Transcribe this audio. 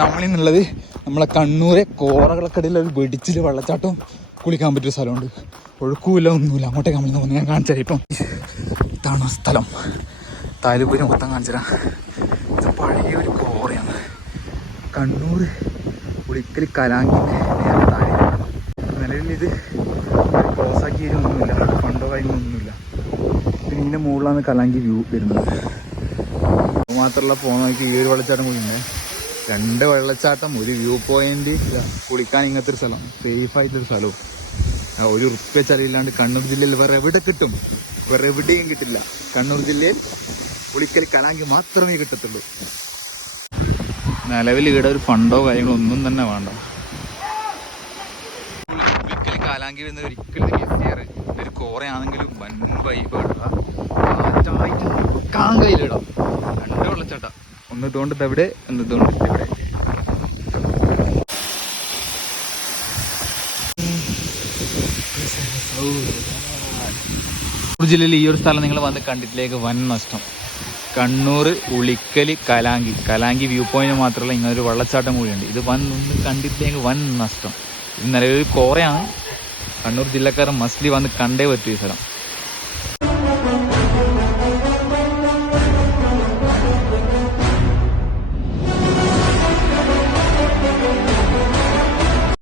നമ്മളിന്നുള്ളത് നമ്മളെ കണ്ണൂരെ കോറകൾക്കിടയിൽ ഒരു വെടിച്ചിൽ വെള്ളച്ചാട്ടവും കുളിക്കാൻ പറ്റിയ സ്ഥലമുണ്ട്. ഒഴുക്കുമില്ല, ഒന്നുമില്ല. അങ്ങോട്ടേക്ക് നമ്മൾ പോകുന്നത് ഞാൻ കാണിച്ചു തരാം. ഇപ്പം ഇതാണ് സ്ഥലം. താലൂപ്പിന് മൊത്തം കാണിച്ചു തരാം. ഇത് പഴയ ഒരു കോറയാണ്. കണ്ണൂർ പുളിക്കൽ കലാങ്കിൻ്റെ നേരെ താഴെ. നിലവിൽ ഇത് ക്ലോസാക്കിയൊന്നുമില്ല, ഫണ്ടോ കാര്യങ്ങളൊന്നുമില്ല. പിന്നെ ഇതിൻ്റെ മുകളിലാണ് കലാങ്കി വ്യൂ വരുന്നത്. മാത്രമല്ല പോകുന്നവർക്ക് ഈ ഒരു വെള്ളച്ചാട്ടം കൂടി ഉണ്ട്. 2 വെള്ളച്ചാട്ടം, ഒരു വ്യൂ പോയിന്റ്, കുളിക്കാൻ ഇങ്ങനത്തെ ഒരു സ്ഥലം, സേഫായിട്ടൊരു സ്ഥലവും. ₹1 ചെലവില്ലാണ്ട് കണ്ണൂർ ജില്ലയിൽ വേറെ എവിടെ കിട്ടും? വേറെ എവിടെയും കിട്ടില്ല. കണ്ണൂർ ജില്ലയിൽ പുളിക്കൽ കലാങ്കി മാത്രമേ കിട്ടത്തുള്ളൂ. നിലവിൽ ഇവിടെ ഒരു ഫണ്ടോ കാര്യങ്ങളോ ഒന്നും തന്നെ വേണ്ട. പുളിക്കൽ കലാങ്കി വരുന്നത് ഒരിക്കലും ഗസ്റ്റ് ഒരു കോറയാണെങ്കിലും വൻ വൈബ് കാണാൻ കയ്യിലിടാം. 2 വെള്ളച്ചാട്ടം, ഒന്ന് തോണ്ടത് എവിടെ, ഒന്ന് തോണ്ടത് എവിടെ. കണ്ണൂർ ജില്ലയിൽ ഈ ഒരു സ്ഥലം നിങ്ങൾ വന്ന് കണ്ടിട്ടിലേക്ക് വൻ നഷ്ടം. കണ്ണൂർ ഉളിക്കൽ കലാങ്കി വ്യൂ പോയിന്റ് മാത്രമല്ല, ഇങ്ങനൊരു വെള്ളച്ചാട്ടം കൂടിയുണ്ട്. ഇത് വന്ന് കണ്ടിട്ടിലേക്ക് വൻ നഷ്ടം. ഇത് നിലവിൽ കോറയാണ്. കണ്ണൂർ ജില്ലക്കാരൻ മസ്ലി വന്ന് കണ്ടേ പറ്റൂ ഈ സ്ഥലം.